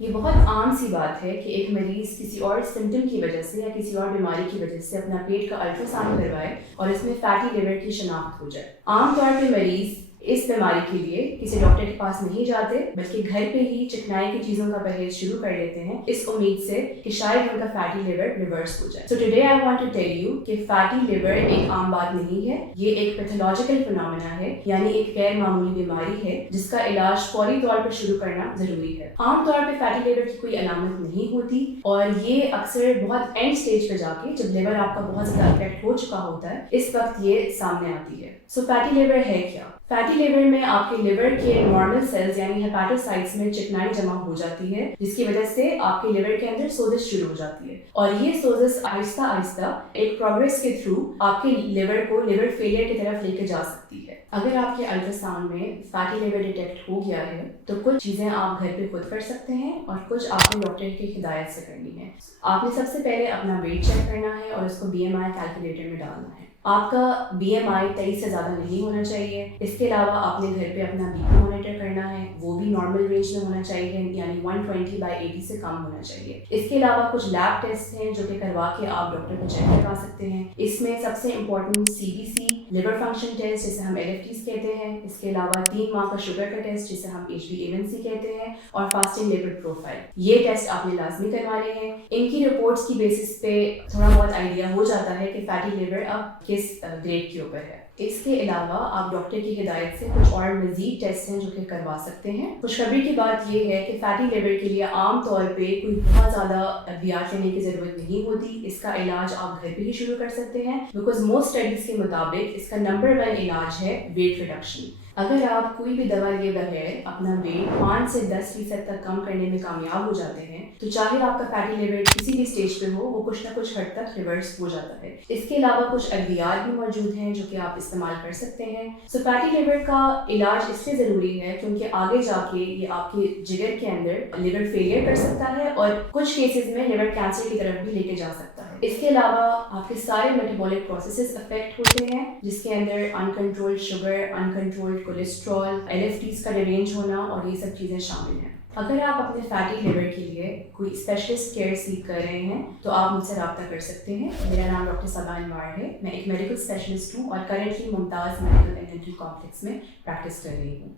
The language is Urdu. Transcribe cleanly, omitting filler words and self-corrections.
یہ بہت عام سی بات ہے کہ ایک مریض کسی اور سمٹم کی وجہ سے یا کسی اور بیماری کی وجہ سے اپنا پیٹ کا الٹرا ساؤنڈ کروائے اور اس میں فیٹی لیور کی شناخت ہو جائے۔ عام طور پہ مریض اس بیماری کے لیے کسی ڈاکٹر کے پاس نہیں جاتے بلکہ گھر پہ ہی چکنائی کی چیزوں کا پرہیز شروع کر لیتے ہیں اس امید سے کہ شاید ان کا فیٹی لیور ریورس ہو جائے۔ So today I want to tell you کہ فیٹی لیور ایک عام بات نہیں ہے، یہ ایک پیتھولوجیکل فنامنا ہے، یعنی ایک غیر معمولی بیماری ہے جس کا علاج فوری طور پر شروع کرنا ضروری ہے۔ عام طور پہ فیٹی لیور کی کوئی علامت نہیں ہوتی اور یہ اکثر بہت اینڈ سٹیج پہ جا کے جب لیور آپ کا بہت زیادہ افیکٹ ہو چکا ہوتا ہے اس وقت یہ سامنے آتی ہے۔ سو فیٹی لیور ہے کیا؟ فیٹی لیور میں آپ کے لیور کے نارمل سیلز یعنی ہیپاٹوسائٹس میں چکنائی جمع ہو جاتی ہے جس کی وجہ سے آپ کے لیور کے اندر سوزش شروع ہو جاتی ہے اور یہ سوزش آہستہ آہستہ ایک پروگرس کے تھرو آپ کے لیور کو لیور فیلئر کی طرف لے کے جا سکتی ہے۔ اگر آپ کے الٹرا ساؤنڈ میں فیٹی لیور ڈیٹیکٹ ہو گیا ہے تو کچھ چیزیں آپ گھر پہ خود کر سکتے ہیں اور کچھ آپ نے ڈاکٹر کی ہدایت سے کرنی ہے۔ آپ نے سب سے پہلے اپنا ویٹ چیک کرنا ہے اور اس کو BMI کیلکولیٹر میں ڈالنا ہے۔ آپ کا BMI 23 سے زیادہ نہیں ہونا چاہیے۔ اس کے علاوہ آپ نے گھر پہ اپنا BP مانیٹر کرنا ہے، وہ بھی نارمل رینج میں ہونا چاہیے، یعنی 120/80 سے کم ہونا چاہیے۔ اس کے علاوہ کچھ لیب ٹیسٹ ہیں جو کہ کروا کے آپ ڈاکٹر کو چیک کروا سکتے ہیں۔ اس میں سب سے important CBC liver function test جسے ہم LFTs کہتے ہیں، اس کے علاوہ 3 ماہ کا شوگر کا ٹیسٹ جسے ہم HbA1c کہتے ہیں، اور فاسٹنگ لیپڈ پروفائل۔ یہ ٹیسٹ آپ نے لازمی کروانے ہیں۔ ان کی رپورٹس کی بیسس پہ تھوڑا بہت آئیڈیا ہو جاتا ہے کہ فیٹی لیور اب کس گریڈ کے اوپر ہے۔ اس کے علاوہ آپ ڈاکٹر کی ہدایت سے کچھ اور مزید ٹیسٹ ہیں جو کہ کروا سکتے ہیں۔ خوشخبری کی بات یہ ہے کہ فیٹی لیور کے لیے عام طور پہ کوئی بہت زیادہ ادویات لینے کی ضرورت نہیں ہوتی، اس کا علاج آپ گھر پہ ہی شروع کر سکتے ہیں، بیکاز موسٹ اسٹڈیز کے مطابق اس کا نمبر 1 علاج ہے ویٹ ریڈکشن۔ اگر آپ کوئی بھی دوا لیے بغیر اپنا ویٹ 5 سے 10% تک کم کرنے میں کامیاب ہو جاتے ہیں تو چاہے آپ کا فیٹی لیور کسی بھی اسٹیج پہ ہو وہ کچھ نہ کچھ حد تک ریورس ہو جاتا ہے۔ اس کے علاوہ کچھ ادویات بھی موجود ہیں جو کہ آپ استعمال کر سکتے ہیں۔ سو فیٹی لیور کا علاج اس لیے ضروری ہے کیونکہ آگے جا کے یہ آپ کے جگر کے اندر لیور فیلئر کر سکتا ہے اور کچھ کیسز میں لیور کینسر کی طرف بھی لے کے جا سکتا ہے۔ اس کے علاوہ آپ کے سارے میٹابولک پروسیسز افیکٹ ہوتے ہیں جس کے اندر انکنٹرول شوگر، انکنٹرول کولیسٹرول، LFTs کا ڈیرینج ہونا اور یہ سب چیزیں شامل ہیں۔ اگر آپ اپنے فیٹی لیور کے لیے کوئی اسپیشلسٹ کیئر سیک کر رہے ہیں تو آپ مجھ سے رابطہ کر سکتے ہیں۔ میرا نام ڈاکٹر صبا انوار ہے، میں ایک میڈیکل اسپیشلسٹ ہوں اور currently Mumtaz medical and dental complex میں پریکٹس کر رہی ہوں۔